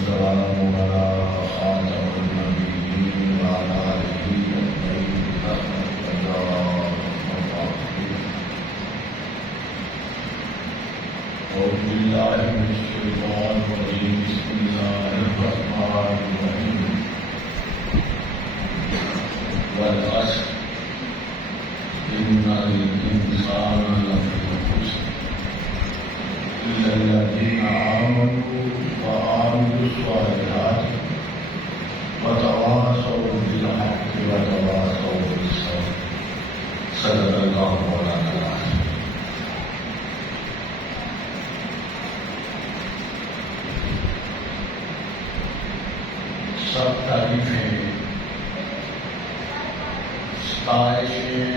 والسلام على خاتم النبيين وعلى آله الطيبين الطاهرين. أعوذ بالله من الشيطان الرجيم. بسم الله الرحمن الرحيم. والعصر إن الإنسان لفي خسر إلا الذين آمنوا وعملوا الصالحات وتواصوا بالحق وتواصوا بالصبر. صدق الله مولانا العظيم. سب تعریفیں، ستائشیں،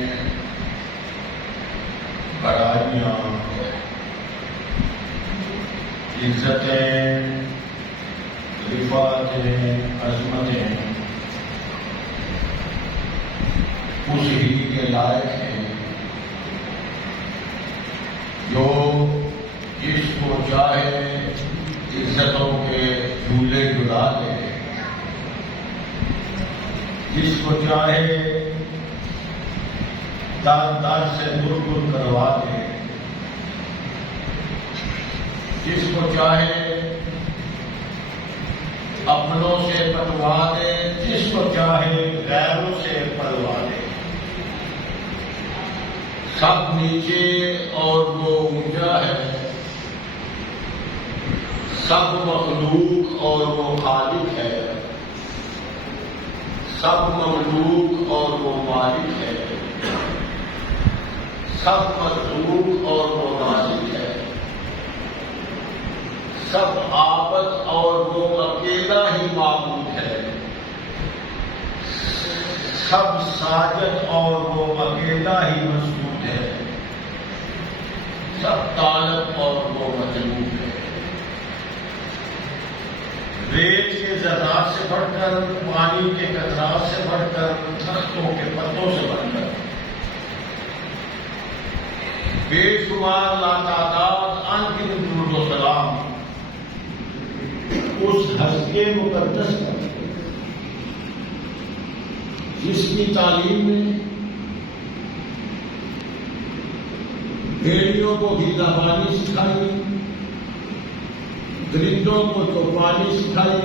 بڑائیاں، عزتیں، رفعتیں، عظمتیں اس ہی کے لائق ہیں جو جس کو چاہے عزتوں کے جھولے جھلا دے، جس کو چاہے دار دار سے دور دور کروا دے، جس کو چاہے اپنوں سے پٹوا دے، جس کو چاہے غیروں سے پلوا دے. سب نیچے اور وہ اونچا ہے، سب مخلوق اور وہ خالق ہے، سب مملوک اور وہ مالک ہے، سب مرزوق اور وہ رازق ہے، سب عابد اور وہ اکیلا ہی معبود ہے، سب ساجد اور وہ اکیلا ہی مسجود ہے، سب طالب اور وہ مطلوب ہے. ریت کے ذرات سے بڑھ کر، پانی کے قطرات سے بڑھ کر، درختوں کے پتوں سے بڑھ کر، بے شمار لاتعداد انگنت درود و سلام اس ہستی مقدس پر جس کی تعلیم میں بھیڑیوں کو گیداپانی سکھائی، درندوں کو چوپانی سکھائی،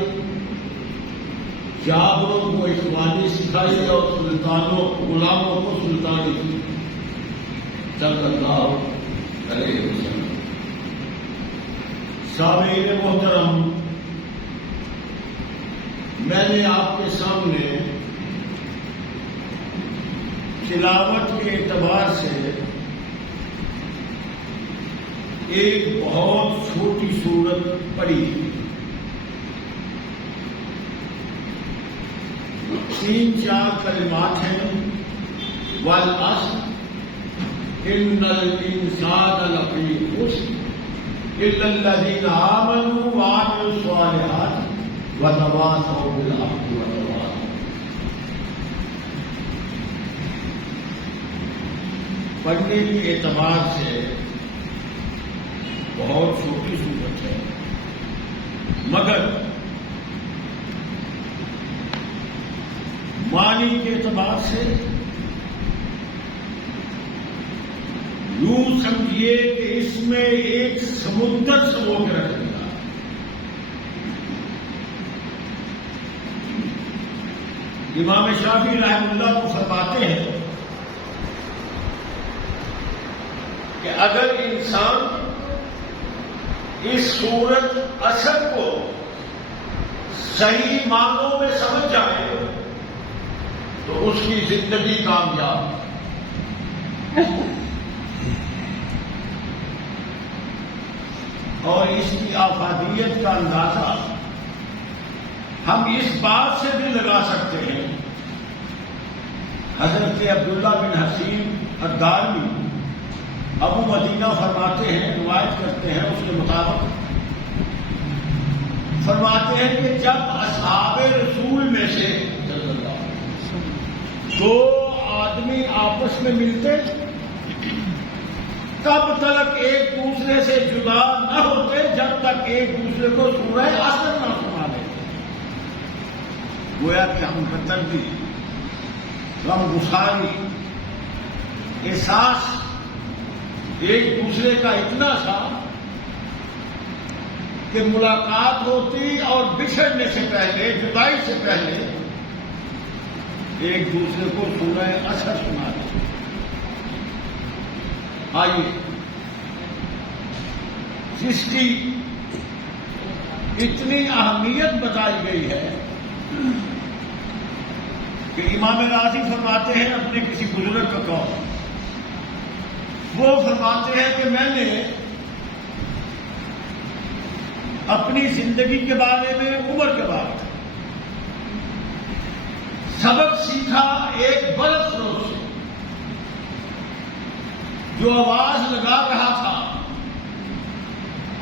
جابروں کو اخوانی سکھائی اور سلطانوں غلاموں کو سلطانی سکھائی. صلی اللہ علیہ وسلم. سامعین محترم، میں نے آپ کے سامنے تلاوت کے اعتبار سے ایک بہت چھوٹی سورت پڑھی. 3-4 کلمات ہیں. والعصر ان الانسان لفی خسر الا الذین آمنوا وعملوا الصالحات وتواصوا بالحق وتواصوا. پڑھنے کے اعتبار سے بہت چھوٹی صورت ہے، مگر معنی کے اعتبار سے یوں سمجھیے کہ اس میں ایک سمندر سمو کے رکھ دیا. امام شافعی رحمہ اللہ کو فرماتے ہیں کہ اگر انسان اس سورت اثر کو صحیح معنوں میں سمجھ جائے تو اس کی زندگی کامیاب. اور اس کی افادیت کا اندازہ ہم اس بات سے بھی لگا سکتے ہیں. حضرت عبداللہ بن حسین الدارمی ابو مدینہ فرماتے ہیں، روایت کرتے ہیں، اس کے مطابق فرماتے ہیں کہ جب اصحاب رسول میں سے 2 آدمی آپس میں ملتے تب تک ایک دوسرے سے جدا نہ ہوتے جب تک ایک دوسرے کو سورہ عصر نہ سنا دے. گویا کہ ہم بتردی، غم گساری، احساس ایک دوسرے کا اتنا تھا کہ ملاقات ہوتی اور بچھڑنے سے پہلے، جدائی سے پہلے ایک دوسرے کو سورہ اثر سنا دیں۔ آئیے، جس کی اتنی اہمیت بتائی گئی ہے کہ امام راضی فرماتے ہیں اپنے کسی بزرگ کا قول، وہ فرماتے ہیں کہ میں نے اپنی زندگی کے بارے میں، عمر کے بارے میں سبق سیکھا ایک برس روز سے، جو آواز لگا رہا تھا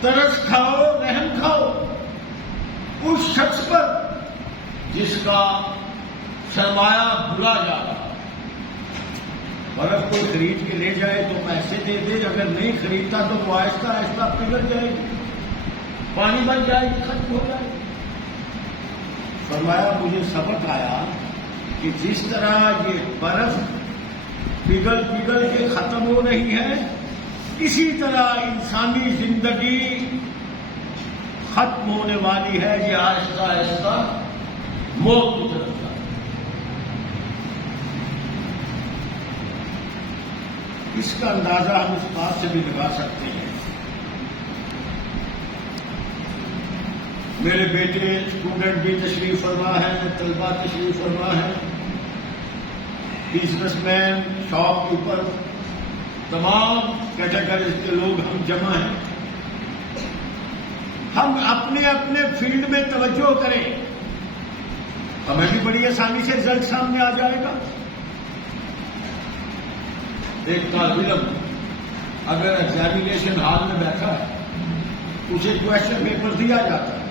ترس کھاؤ، رحم کھاؤ اس شخص پر جس کا سرمایہ بھلا جا رہا، برف کوئی خرید کے لے جائے تو پیسے دے دے، اگر نہیں خریدتا تو وہ آہستہ آہستہ پگھل جائے گی، پانی بن جائے گی، ختم ہو جائے گی۔ فرمایا مجھے سبق آیا کہ جس طرح یہ برف پگھل پگھل کے ختم ہو رہی ہے، اسی طرح انسانی زندگی ختم ہونے والی ہے، یہ آہستہ آہستہ موت کی طرف جا رہی ہے۔ اس کا اندازہ ہم اس بات سے بھی لگا سکتے ہیں، میرے بیٹے اسٹوڈنٹ بھی تشریف فرما ہے، طلبہ تشریف فرما ہے، بزنس مین، شاپ کیپر، تمام کیٹیگریز کے لوگ ہم جمع ہیں۔ ہم اپنے اپنے فیلڈ میں توجہ کریں، ہمیں بھی بڑی آسانی سے رزلٹ سامنے آ جائے گا۔ ایک طالب علم اگر ایگزامینیشن ہال میں بیٹھا ہے، اسے کوشچن پیپر دیا جاتا ہے،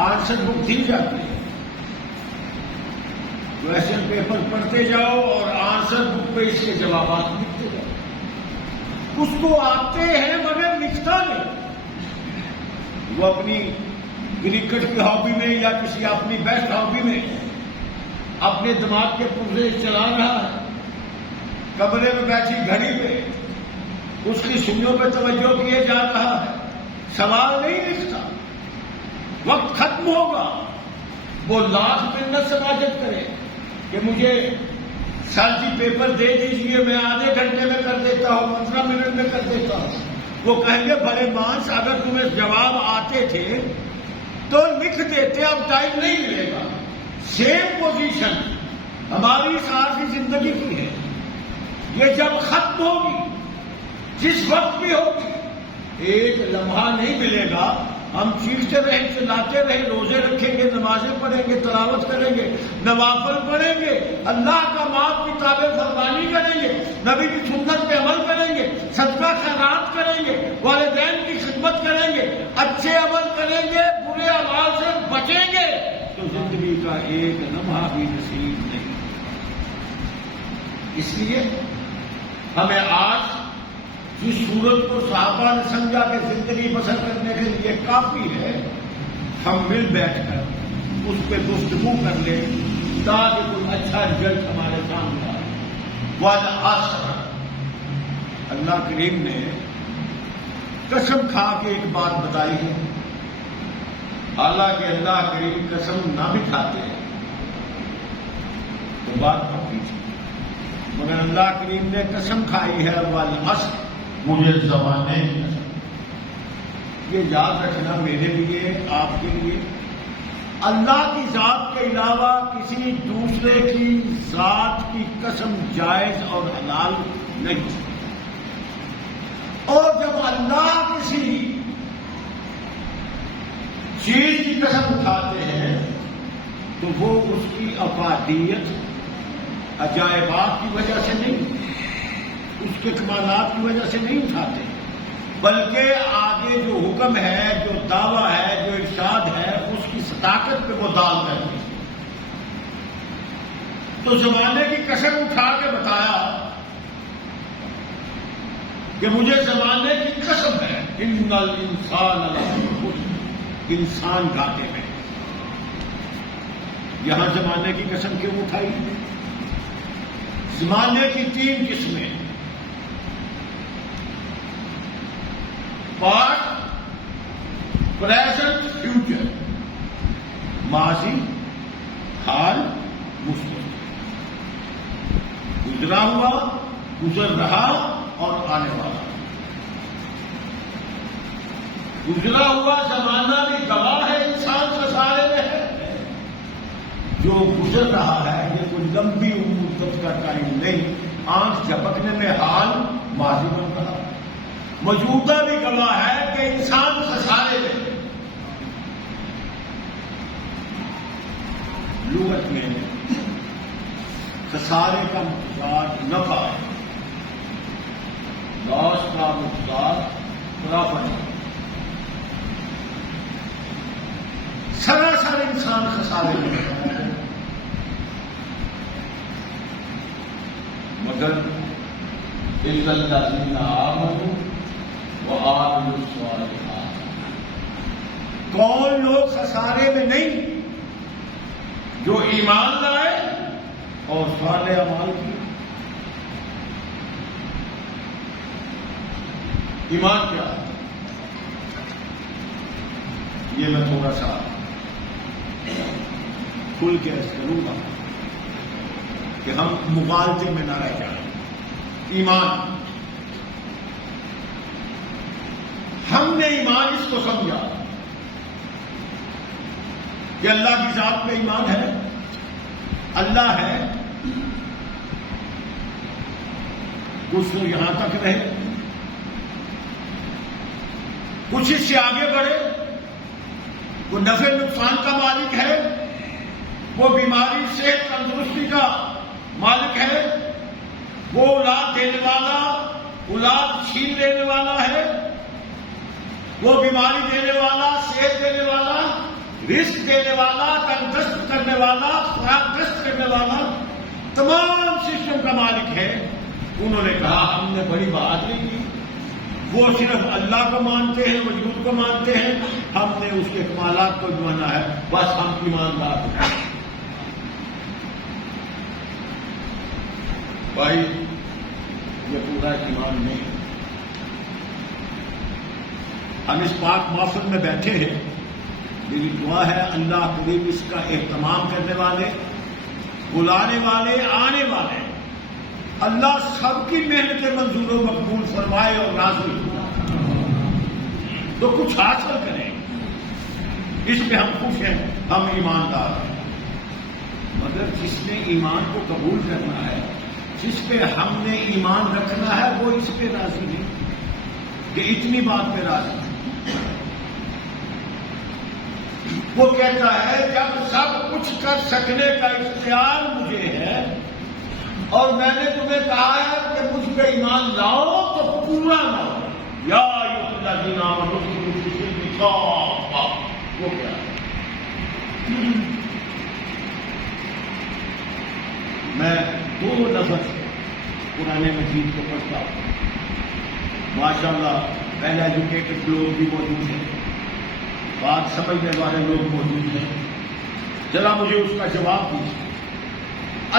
آنسر بک دی جاتی ہے، کوشچن پیپر پڑھتے جاؤ اور آنسر بک پہ اس کے جوابات لکھتے جاؤ۔ اس کو آتے ہیں مگر لکھتا نہیں، وہ اپنی کرکٹ کی ہابی میں یا کسی اپنی بیسٹ ہابی میں اپنے دماغ کے پرزے چلا رہا ہے، کمرے میں بیٹھی گھڑی پہ اس کی سنیوں پہ توجہ کیے جا رہا ہے، سوال نہیں لکھتا۔ وقت ختم ہوگا، وہ لاکھ منت سماجت کرے کہ مجھے سر جی پیپر دے دیجئے، میں آدھے گھنٹے میں کر دیتا ہوں، 15 منٹ میں کر دیتا ہوں۔ وہ کہیں گے بھلے مانس، اگر تمہیں جواب آتے تھے تو لکھ دیتے، اب ٹائم نہیں ملے گا۔ سیم پوزیشن ہماری ساری زندگی کی ہے، یہ جب ختم ہوگی، جس وقت بھی ہوگی، ایک لمحہ نہیں ملے گا، ہم چیختے رہیں، چلاتے رہیں، روزے رکھیں گے، نمازیں پڑھیں گے، تلاوت کریں گے، نوافل پڑھیں گے، اللہ کا ماں کی تابع فرمانی کریں گے، نبی کی سنت پہ عمل کریں گے، صدقہ خیرات کریں گے، والدین کی خدمت کریں گے، اچھے عمل کریں گے، برے اعمال سے بچیں گے، تو زندگی کا ایک لمحہ بھی نصیب نہیں۔ اس لیے ہمیں آج جس صورت کو صحابہ نے سمجھا کہ زندگی بسر کرنے کے لیے کافی ہے، ہم مل بیٹھ کر اس پہ گفتگو کر لیں تاکہ کوئی اچھا رزلٹ ہمارے سامنے آئے۔ والآخرہ، اللہ کریم نے قسم کھا کے ایک بات بتائی ہے، حالانکہ اللہ کریم قسم نہ بھی کھاتے ہیں تو بات پکی تھی، مگر اللہ کریم نے قسم کھائی ہے والعصر، مجھے زمانے کی قسم۔ یہ یاد رکھنا میرے لیے، آپ کے لیے، اللہ کی ذات کے علاوہ کسی دوسرے کی ذات کی قسم جائز اور حلال نہیں، اور جب اللہ کسی چیز کی قسم اٹھاتے ہیں تو وہ اس کی افادیت، عجائبات کی وجہ سے نہیں، اس کے کمالات کی وجہ سے نہیں اٹھاتے، بلکہ آگے جو حکم ہے، جو دعویٰ ہے، جو ارشاد ہے، اس کی صداقت پہ وہ دال کرتے ہیں۔ تو زمانے کی قسم اٹھا کے بتایا کہ مجھے زمانے کی قسم ہے، ان الانسان لفی خسر، انسان گھاٹے میں۔ یہاں زمانے کی قسم کیوں اٹھائی؟ زمانے کی 3 قسمیں: پاسٹ، پریزنٹ، فیوچر، ماضی، حال، مستقبل، گزرا ہوا، گزر رہا اور آنے والا۔ گزرا ہوا زمانہ بھی گواہ ہے، انسان خسارے میں ہے۔ جو گزر رہا ہے یہ کوئی لمبی مدت کا ٹائم نہیں، آنکھ جھپکنے میں حال ماضی بن رہا۔ موجودہ بھی گواہ ہے کہ انسان خسارے میں۔ لغت میں خسارے کا مقدار نفع ہے، لاس کا مقدار پرافٹ ہے۔ سراسر انسان خسارے میں ہے، مگر الا الذین آمنوا وعملوا الصالحات۔ کون لوگ خسارے میں نہیں؟ جو ایمان لائے اور صالح اعمال کیے۔ ایمان کیا ہے؟ یہ میں تھوڑا سا کھل کے عرض کروں گا کہ ہم مغالطے میں نہ رہ جائیں۔ ایمان، ہم نے ایمان اس کو سمجھا کہ اللہ کی ذات پہ ایمان ہے، اللہ ہے، کچھ تو یہاں تک رہے، کچھ اس سے آگے بڑھے، وہ نفع نقصان کا مالک ہے، وہ بیماری صحت تندرستی کا مالک ہے، وہ اولاد دینے والا، اولاد چھین لینے والا ہے، وہ بیماری دینے والا، صحت دینے والا، رزق دینے والا، تندرست کرنے والا، خوراک دست کرنے والا، تمام سسٹم کا مالک ہے۔ انہوں نے کہا ہم نے بڑی بات نہیں کی، وہ صرف اللہ کو مانتے ہیں، وجود کو مانتے ہیں، ہم نے اس کے کمالات کو بھی مانا ہے، بس ہم ایماندار ہیں۔ بھائی یہ پورا ایمان نہیں۔ ہم اس پاک محفل میں بیٹھے ہیں، میری دعا ہے اللہ قریب اس کا اہتمام کرنے والے، بلانے والے، آنے والے، اللہ سب کی محنتیں منظور و مقبول فرمائے اور راضی تو کچھ حاصل کریں۔ اس میں ہم خوش ہیں، ہم ایماندار ہیں، مگر جس نے ایمان کو قبول کرنا ہے، جس پہ ہم نے ایمان رکھنا ہے، وہ اس پہ راضی نہیں کہ اتنی بات پہ راضی ہے۔ وہ کہتا ہے جب سب کچھ کر سکنے کا اختیار مجھے ہے اور میں نے تمہیں کہا ہے کہ مجھ پہ ایمان لاؤ تو پورا لاؤ، یا الذین آمنوا اذکروا فی السلم کافہ، وہ کیا ہے؟ میں 2 لفظ قرآن مجید کو پڑھتا ہوں، ماشاءاللہ پہلے ایجوکیٹڈ لوگ بھی موجود ہیں، بات سمجھنے والے لوگ موجود ہیں، ذرا مجھے اس کا جواب دیجیے۔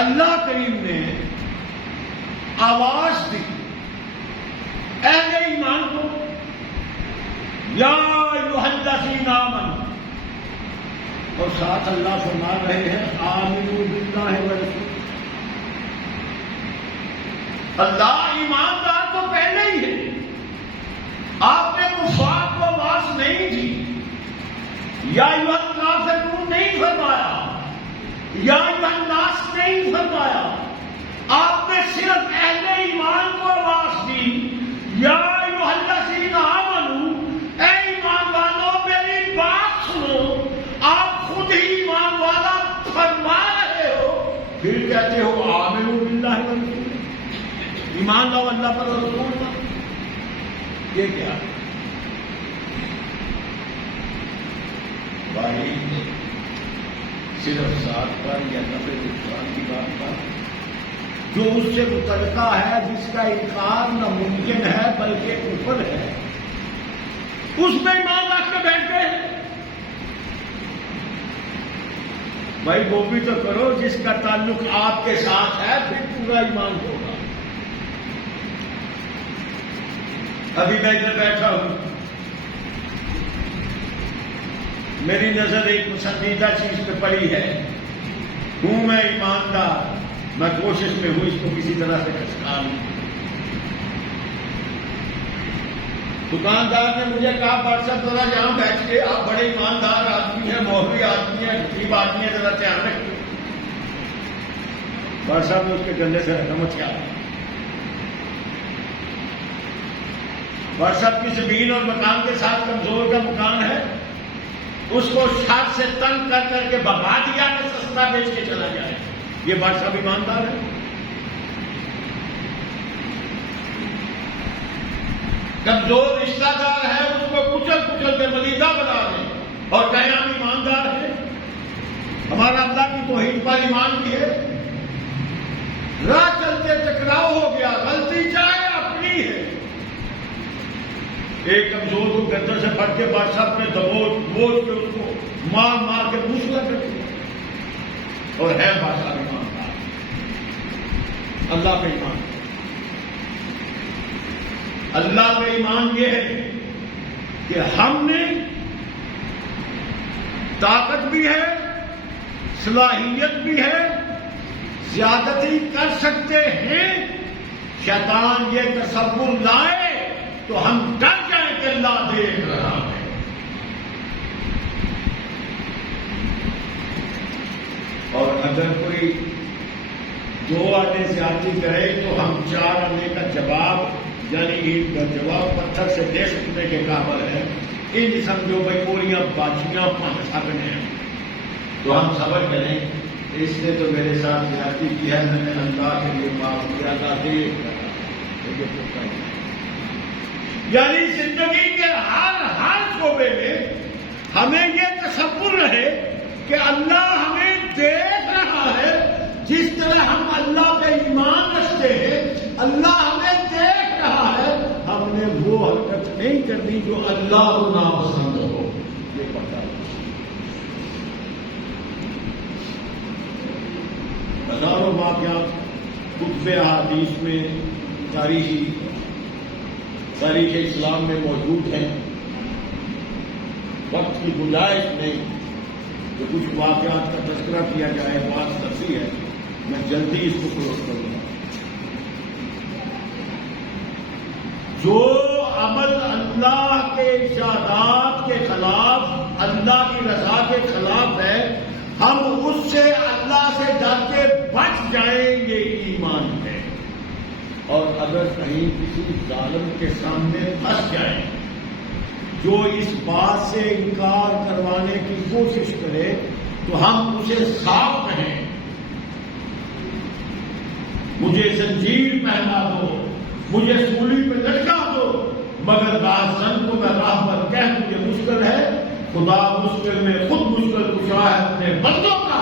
اللہ کریم نے آواز دی اہل ایمان کو، یا ایھا الذین آمنوا، اور ساتھ اللہ فرما رہے ہیں آمنوا باللہ ورسولہ۔ اللہ ایماندار تو پہلے ہی ہے، آپ نے کفار کو آواز نہیں دی، یا ایھا الکافرون نہیں فرمایا، یا ایھا الناس نہیں فرمایا، آپ نے صرف اہل ایمان کو آواز دی، یا ایھا الذین آمنوا، اے ایمان والو میری بات سنو، آپ خود ہی ایمان والا فرما رہے ہو، پھر کہتے ہو آمنوا باللہ ورسولہ، ایمان لاؤ اللہ پر اور رسول پر۔ یہ کیا ہے بھائی؟ صرف ذات پر یا نفع نقصان کی بات پر جو اس سے متعلقہ ہے، جس کا انکار نہ ممکن ہے بلکہ کفر ہے، اس میں ایمان رکھ کے بیٹھتے ہیں۔ بھائی وہ بھی تو کرو جس کا تعلق آپ کے ساتھ ہے، پھر پورا ایمان ہوگا۔ ابھی میں ادھر بیٹھا ہوں، میری نظر ایک پسندیدہ چیز پہ پڑی ہے، ہوں میں ایماندار، میں کوشش میں ہوں اس کو کسی طرح سے کھسکا لوں۔ دکاندار نے مجھے کہا بھائی صاحب ذرا یہاں بیٹھ کے، آپ بڑے ایماندار آدمی ہیں، محروی آدمی ہیں، غریب آدمی ہیں، ذرا دھیان رکھیے۔ بھائی صاحب نے اس کے گلے سے رقم کیا، بھائی صاحب کی زمین اور مکان کے ساتھ کمزور کا مکان ہے، اس کو شاخ سے تنگ کر کر کے بھگا دیا کہ سستا بیچ کے چلا جائے، یہ بھائی صاحب ایماندار ہے؟ کمزور رشتہ دار ہے، اس کو کچل کچل کے مریضہ بنا دیں اور کہیں ہم ایماندار ہیں، ہمارا اللہ کی توحید پر ایمان بھی ہے۔ راہ چلتے ٹکراؤ ہو گیا، غلطی چاہے اپنی ہے، ایک کمزور کو گردن سے پھڑ کے بادشاہ اپنے دبوچ کے اس کو مار مار کے مسلا کر دیا، اور ہے بادشاہ ایماندار، اللہ پہ ایمان، اللہ پہ ایمان یہ ہے کہ ہم نے طاقت بھی ہے، صلاحیت بھی ہے، زیادتی کر سکتے ہیں، شیطان یہ تصور لائے تو ہم ڈر جائیں کہ اللہ دیکھ رہا ہے۔ اور اگر کوئی 2 آنے زیادتی کرے تو ہم 4 آنے کا جواب، یعنی اینٹ کا جواب پتھر سے دے سکنے کے قابل ہے۔ ان سمجھو بھائی پوریاں باچیاں 5 سکنے ہیں تو ہم صبر کریں، اس نے تو میرے ساتھ زیادتی کی ہے، میں نے اللہ کے لیے معاف کیا، اللہ دیکھ رہا ہے۔ یعنی زندگی کے ہر شعبے میں ہمیں یہ تصور رہے کہ اللہ ہمیں دیکھ رہا ہے، جس طرح ہم اللہ پہ ایمان رکھتے ہیں، اللہ ہمیں دیکھ رہا ہے، ہم نے وہ حرکت نہیں کرنی جو اللہ کو ناپسند ہو، یہ پتہ ہے۔ ہزاروں واقعات کتب احادیث میں، تاریخ اسلام میں موجود ہیں، وقت کی گنجائش نہیں کہ کچھ واقعات کا تذکرہ کیا جائے، بات سچی ہے، میں جلدی اس کو کلوز کروں گا۔ جو عمل اللہ کے ارشادات کے خلاف، اللہ کی رضا کے خلاف ہے، ہم اس سے اللہ سے ڈر کے بچ جائیں، یہ ایمان ہے۔ اور اگر کہیں کسی ظالم کے سامنے پھنس جائیں جو اس بات سے انکار کروانے کی کوشش کرے تو ہم اسے صاف کہیں، مجھے زنجیر پہنا دو، مجھے سولی پہ لٹکا دو، مگر بادشاہ کو میں راہ پر کہہ دوں یہ مشکل ہے، خدا مشکل میں خود مشکل کشا ہے اپنے بندوں کا،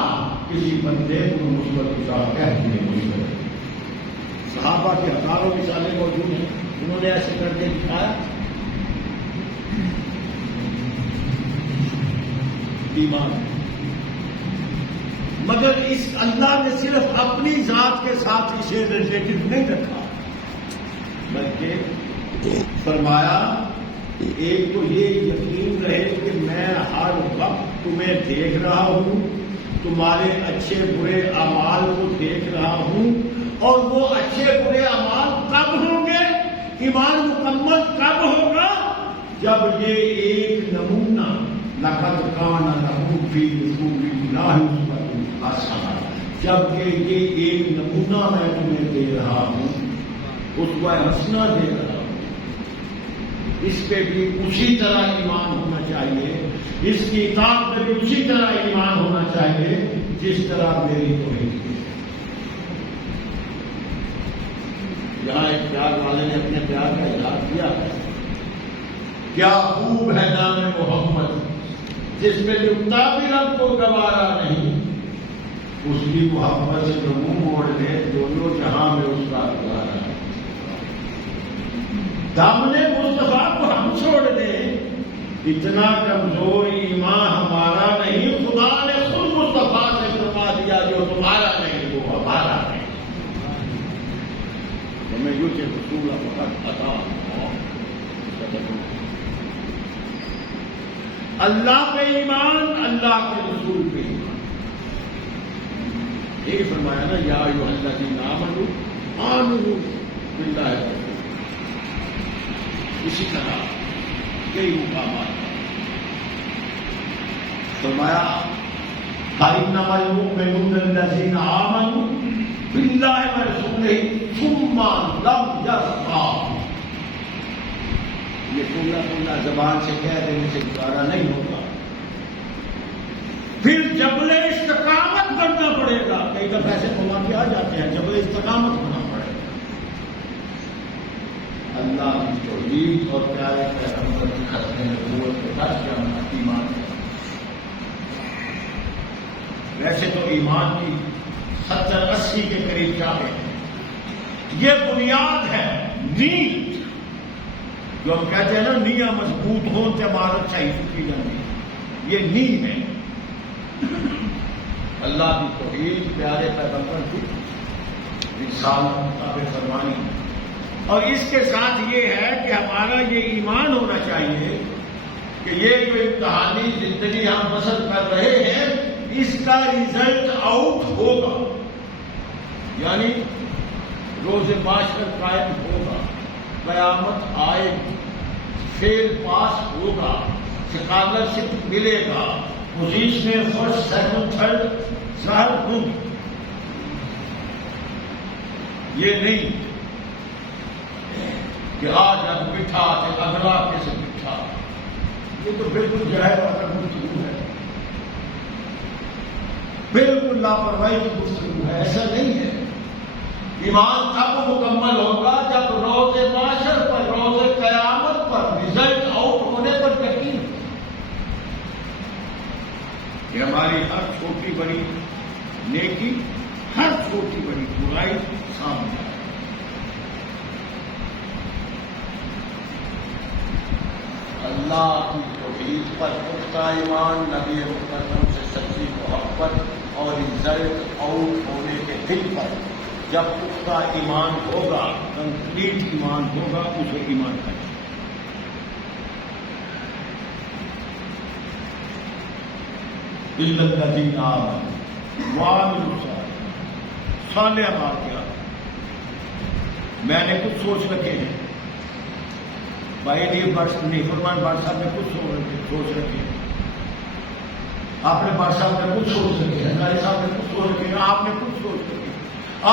کسی بندے کو مشکل کشا کہہ دوں یہ مشکل ہے۔ صحابہ کی ہزاروں مثالیں موجود ہیں، انہوں نے ایسے کر کے دکھایا۔ ایمان، مگر اس اللہ نے صرف اپنی ذات کے ساتھ اسے ریلیٹو نہیں رکھا، بلکہ فرمایا ایک تو یہ یقین رہے کہ میں ہر وقت تمہیں دیکھ رہا ہوں، تمہارے اچھے برے اعمال کو دیکھ رہا ہوں، اور وہ اچھے برے اعمال کب ہوں گے، ایمان مکمل کب ہوگا، جب یہ ایک نمونہ لقد کان لکم فی رسول اللہ اسوۃ حسنہ، جبکہ یہ ایک نمونہ میں تمہیں دے رہا ہوں، اسوہ حسنہ دے رہا ہوں، اس پہ بھی اسی طرح ایمان ہونا چاہیے، اس کی اطاعت پہ بھی اسی طرح ایمان ہونا چاہیے جس طرح میری توحید ہے۔ یہاں ایک پیار والے نے اپنے پیار کا اظہار کیا ہے، کیا خوب ہے نام محمد جس میں نکتا بھی رب کو گوارا نہیں، اس کی محبت سے منہ موڑ لے دونوں جہاں میں اس کا گوارا ہے۔ دامن مصطفیٰ کو ہم چھوڑ دیں، اتنا کمزور ایمان ہمارا نہیں، خدا نے خود مصطفیٰ سے دیا جو تمہارا نہیں وہ ہمارا نہیں. میں یوں کہ رسول فقط عطا اللہ پہ ایمان، اللہ کے رسول پہ ایمان. یہ فرمایا نا یا ایھا الذین آمنوا آمنوا باللہ ورسولہ. اسی طرح کئی مقامات فرمایا انما المؤمنون الذین آمنوا باللہ ورسولہ ثم لم یرتابوا. یہ کھلا زبان سے کہہ دینے سے گزارا نہیں ہوگا، پھر جبل استقامت کرنا پڑے گا. کئی دفعہ ایسے گھما کے آ جاتے ہیں، جبل استقامت ہونا پڑے گا. اللہ کی توحید اور پیارے پیغمبر کی ختم نبوت کے ساتھ جانا ایمان ہے. ویسے تو ایمان کی 70-80 کے قریب چاہے یہ بنیاد ہے، نیند جو ہم کہتے ہیں نا نیاں مضبوط ہوں تو عمارت صحیح کی جاتی ہے. یہ نیند ہے اللہ کی توحید، پیارے پیغمبر کی رسالت تابع فرمانی. اور اس کے ساتھ یہ ہے کہ ہمارا یہ ایمان ہونا چاہیے کہ یہ جو امتحانی زندگی ہم بسر کر رہے ہیں اس کا ریزلٹ آؤٹ ہوگا، یعنی روز معاشر قائم ہوگا، قیامت آئے گی، فیل پاس ہوگا، اسکالرشپ ملے گا، پوزیشن فرسٹ سیکنڈ تھرڈ ظاہر ہوں گی. یہ نہیں کہ آج اب بٹھا کہ اگلا کیسے بٹھا. یہ تو بالکل ظاہر گفتگو ہے، بالکل لاپرواہی کی گفتگو ہے. ایسا نہیں ہے. ایمان تب مکمل ہوگا جب روز معاشر پر، روز قیامت پر ریزلٹ آؤٹ ہونے پر یقین کہ ہماری ہر چھوٹی بڑی نیکی، ہر چھوٹی بڑی برائی سامنے آئے. اللہ کی توحید پر پختہ ایمان، نبی مکرم سے سچی محبت اور ریزلٹ آؤٹ ہونے کے دل پر جب پختہ ایمان ہوگا، کمپلیٹ ایمان ہوگا، اسے ایمان کرے. الذین آمنوا وعملوا الصالحات. صالح بات کیا؟ میں نے کچھ سوچ رکھے ہیں. بھائی نہیں فرمان بٹ صاحب نے کچھ سوچ رکھے ہیں، آپ نے بٹ صاحب نے کچھ سوچ رکھے ہیں، قاری صاحب نے کچھ سوچ رکھے ہیں، آپ نے کچھ سوچ رکھے ہیں،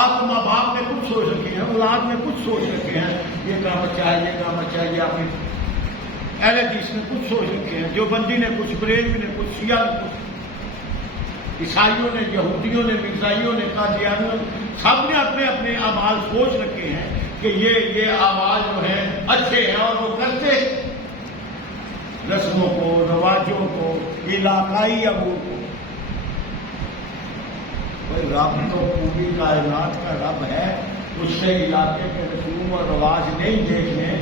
آپ ماں باپ نے کچھ سوچ رکھے ہیں، اولاد نے کچھ سوچ رکھے ہیں. یہ کام اچھا ہے، یہ کام اچھا ہے. یہ آپ نے اہل حدیث نے کچھ سوچ رکھے ہیں، جو بندی نے کچھ، بریلوی نے کچھ، شیعہ نے کچھ، عیسائیوں نے، یہودیوں نے، مرزائیوں نے، قادیانیوں نے، سب نے اپنے اپنے اعمال سوچ رکھے ہیں کہ یہ اعمال جو ہیں اچھے ہیں اور وہ کرتے رسموں کو، رواجوں کو، علاقائی امور کو. رب تو پوری کائنات کا رب ہے، اس نے علاقے کے رسوم اور رواج نہیں دیکھنے.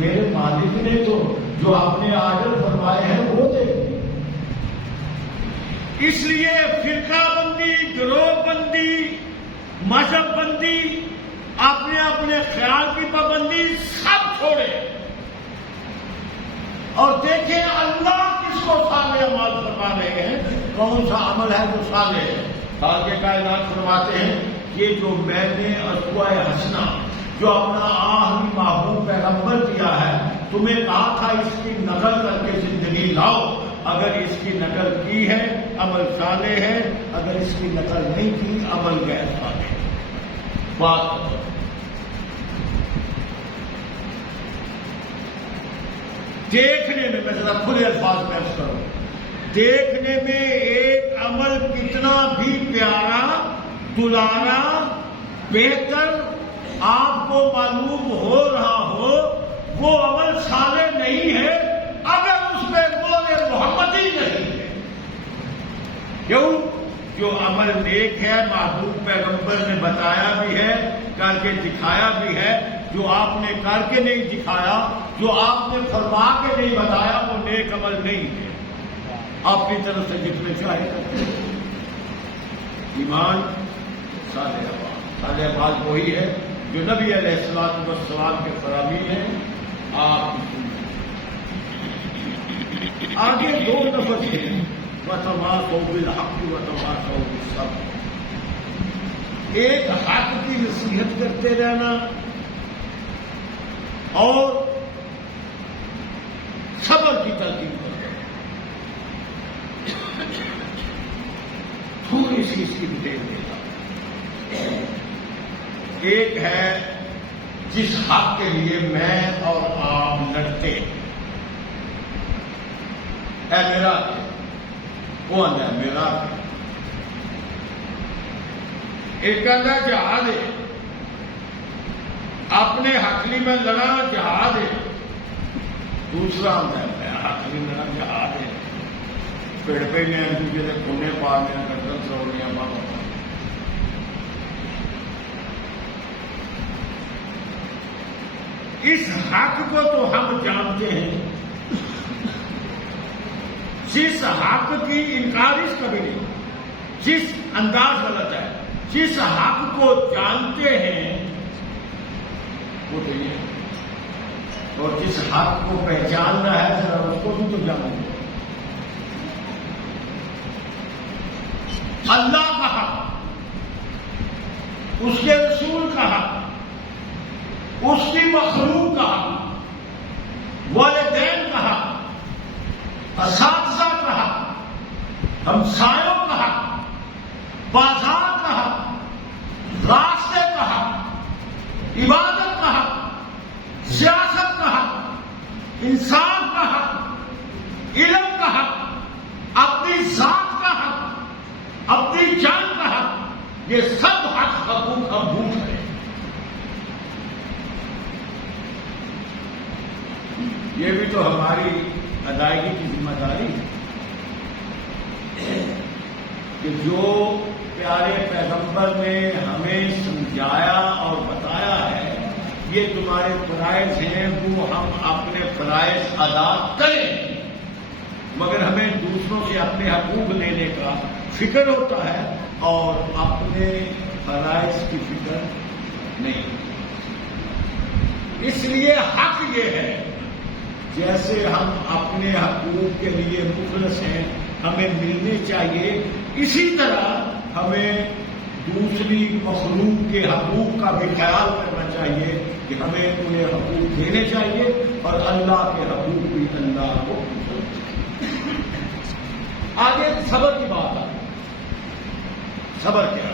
میرے مالک نے تو جو اپنے آرڈر فرمائے ہیں وہ دیکھنے. اس لیے فرقہ بندی، گروہ بندی، مذہب بندی، اپنے اپنے خیال کی پابندی سب چھوڑے اور دیکھیں اللہ کس کو صالح اعمال فرما رہے ہیں، کون سا عمل ہے جو صالح ہے. خالق کائنات فرماتے ہیں یہ جو میں نے اسوہ حسنہ جو اپنا آخری محبوب پیغمبر دیا ہے، تمہیں کہا تھا اس کی نقل کر کے زندگی لاؤ. اگر اس کی نقل کی ہے عمل صالح ہے، اگر اس کی نقل نہیں کی عمل غیر صالح ہے. بات دیکھنے میں، میں ذرا کھلے الفاظ میں عرض کروں، دیکھنے میں ایک عمل کتنا بھی پیارا، دلارا، بہتر آپ کو معلوم ہو رہا ہو، وہ عمل صالح نہیں ہے اگر اس میں قول محمد ہی نہیں ہے. کیوں؟ جو عمل نیک ہے، محبوب پیغمبر نے بتایا بھی ہے، کر کے دکھایا بھی ہے. جو آپ نے کر کے نہیں دکھایا، جو آپ نے فرما کے نہیں بتایا، وہ نیک عمل نہیں ہے. اپنی طرف سے جتنے چاہے کرتے. ایمان صالح اعمال. صالح اعمال وہی ہے جو نبی علیہ السلام کے فرامی ہیں. آپ آگے دو لفظ ہیں وتواصوا بالحق وتواصوا بالصبر. ایک حق کی نصیحت کرتے رہنا اور صبر کی تلقین کرتے رہنا. تھوڑی سی اس کی ڈیٹیل دیتا. ایک ہے جس حق کے لیے میں اور آپ لڑتے ہیں. اے میرا کون ہے میرا. ایک کہنا جہاد ہے اپنے حقلی میں لڑا جہاد ہے. دوسرا ہے میں حقلی میں لڑا جہاد ہے. پیڑ پہ لیا دوسرے سے کھونے پا لیا گردن سوڑیاں پا. اس حق کو تو ہم جانتے ہیں. جس حق کی انکار اس کبھی نہیں. جس انداز غلط ہے. جس حق کو جانتے ہیں وہ تو یہ. اور جس حق کو پہچاننا ہے ذرا اس کو بھی تو جانیں. اللہ کا حق, اس کے رسول کا حق, اس کی مخلوق کا حق, والدین کا حق, اساتذہ کا حق, ہمسایوں کا حق, بازار کا حق, راستے کا حق, عبادت کا حق, سیاست کا حق, انسان کا حق, علم کا حق, اپنی ذات کا حق, اپنی جان کا حق. یہ سب حق حقوق ہم بھول رہے ہیں. یہ بھی تو ہماری ادائیگی کی ذمہ داری ہے کہ جو پیارے پیغمبر نے ہمیں سمجھایا اور بتایا ہے یہ تمہارے فرائض ہیں وہ ہم اپنے فرائض ادا کریں. مگر ہمیں دوسروں سے اپنے حقوق لینے کا فکر ہوتا ہے اور اپنے فرائض کی فکر نہیں. اس لیے حق یہ ہے جیسے ہم اپنے حقوق کے لیے مخلص ہیں ہمیں ملنے چاہیے اسی طرح ہمیں دوسری مخلوق کے حقوق کا بھی خیال کرنا چاہیے کہ ہمیں انہیں حقوق دینے چاہیے اور اللہ کے حقوق بھی اللہ کو. آگے صبر کی بات ہے. صبر کیا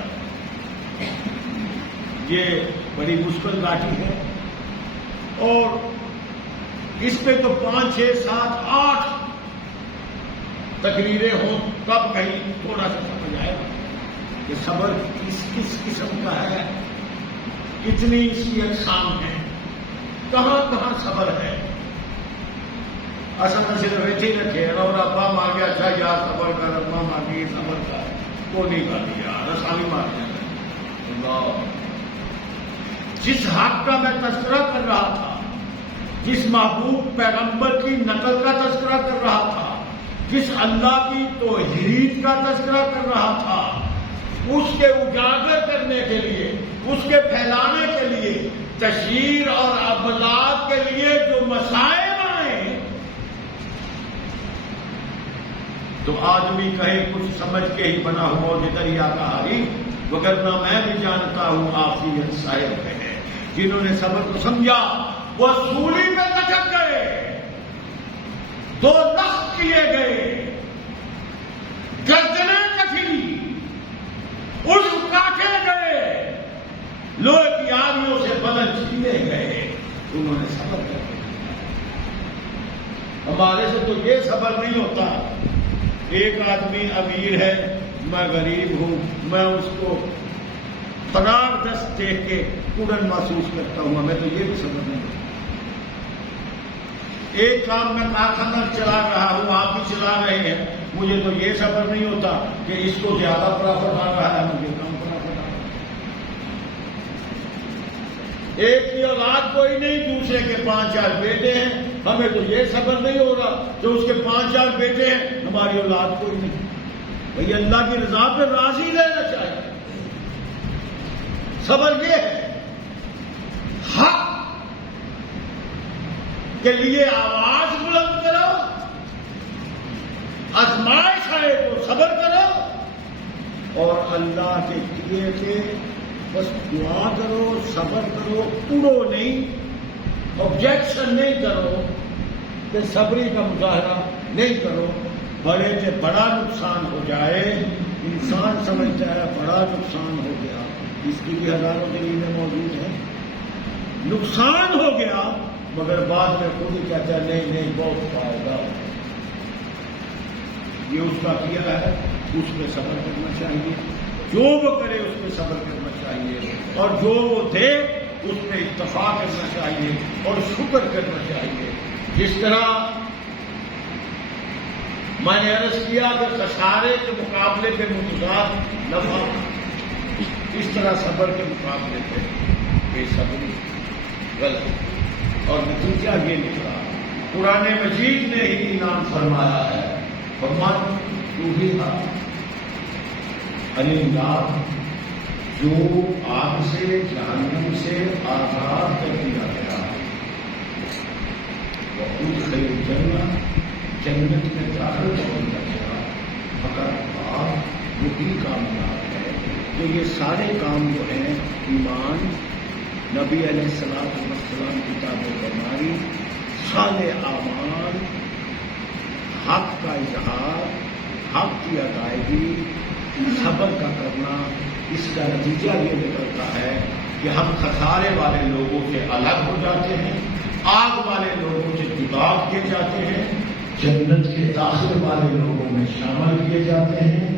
یہ بڑی مشکل لاٹھی ہے اور اس پہ تو 5 6 7 8 تقریریں ہوں تب کہیں تھوڑا سا سمجھ آئے گا کہ صبر کس کس قسم کا ہے, کتنی اس کی اقسام ہے, کہاں کہاں صبر ہے. اصل میں صرف بیٹھے ہی رکھے اور ابا مار گیا اچھا یار صبر کر, ابا مار گئی صبر کر, وہ نہیں کر دیا رسانی مار دیا. جس حق کا میں تذکرہ کر رہا تھا, جس محبوب پیغمبر کی نقل کا تذکرہ کر رہا تھا, جس اللہ کی توحید کا تذکرہ کر رہا تھا, اس کے اجاگر کرنے کے لیے, اس کے پھیلانے کے لیے, تشہیر اور ابلاغ کے لیے جو مسائل آئے تو آدمی کہے کچھ سمجھ کے ہی بنا ہوا جو دریا کا حریف, وگرنہ میں بھی جانتا ہوں آفیت صاحب ہے. جنہوں نے صبر کو سمجھا وہ سولی پہ لٹک گئے, 2 نخ کیے گئے, گردنیں کٹی, عضو کاٹے گئے, لوہے کی آریوں سے بدن چھینے گئے. انہوں نے صبر کر دیا. ہمارے سے تو یہ صبر نہیں ہوتا. ایک آدمی امیر ہے, میں غریب ہوں, میں اس کو فراغ دست دیکھ کے کڑن محسوس کرتا ہوں. ہمیں تو یہ بھی صبر نہیں ہوتا. ایک کام میں کارخانہ چلا رہا ہوں, آپ بھی چلا رہے ہیں, مجھے تو یہ صبر نہیں ہوتا کہ اس کو زیادہ پرافٹ آ رہا ہے, مجھے کم پرافٹ آ رہا ہے. ایک کی اولاد کوئی نہیں, دوسرے کے 5 4 بیٹے ہیں, ہمیں تو یہ صبر نہیں ہو رہا جو اس کے 5 4 بیٹے ہیں, ہماری اولاد کوئی نہیں. بھئی اللہ کی رضا پہ راضی رہنا چاہیے. صبر یہ ہے حق کے لیے آواز بلند کرو، آزمائش آئے تو صبر کرو، اور اللہ کے کیے تھے بس دعا کرو، صبر کرو، اڑو نہیں، آبجیکشن نہیں کرو کہ صبری کا مظاہرہ نہیں کرو، بڑے سے بڑا نقصان ہو جائے، انسان سمجھتا ہے بڑا نقصان ہو گیا، اس کی بھی ہزاروں دلیلیں موجود ہیں، نقصان ہو گیا مگر بعد میں خود ہی کہتا ہے نہیں نہیں بہت فائدہ ہو، یہ اس کا کیا ہے، اس پہ صبر کرنا چاہیے، جو وہ کرے اس پہ صبر کرنا چاہیے، اور جو وہ دے اس پہ اتفاق کرنا چاہیے اور شکر کرنا چاہیے۔ جس طرح میں نے عرض کیا کہ خسارے کے مقابلے پہ متضاد نفع، اس طرح صبر کے مقابلے پہ بے صبری غلط، اور نتیجہ یہ نکلا قرآن مجید نے ہی انعام فرمایا ہے، فرمان تو ہی تھا اللہ جو آگ سے جہنم سے آزاد کر دیا گیا، وہ خود خیر جنت میں داخل کر دیا گیا، مگر آپ وہی کامیاب ہے۔ تو یہ سارے کام جو ہیں ایمان، نبی علیہ السلام کی تعبیر فرمائی، صالح اعمال، حق کا اظہار، حق کی ادائیگی، صبر کا کرنا، اس کا نتیجہ یہ نکلتا ہے کہ ہم خسارے والے لوگوں سے الگ ہو جاتے ہیں، آگ والے لوگوں سے جدا کیے جاتے ہیں، جنت کے داخل والے لوگوں میں شامل کیے جاتے ہیں،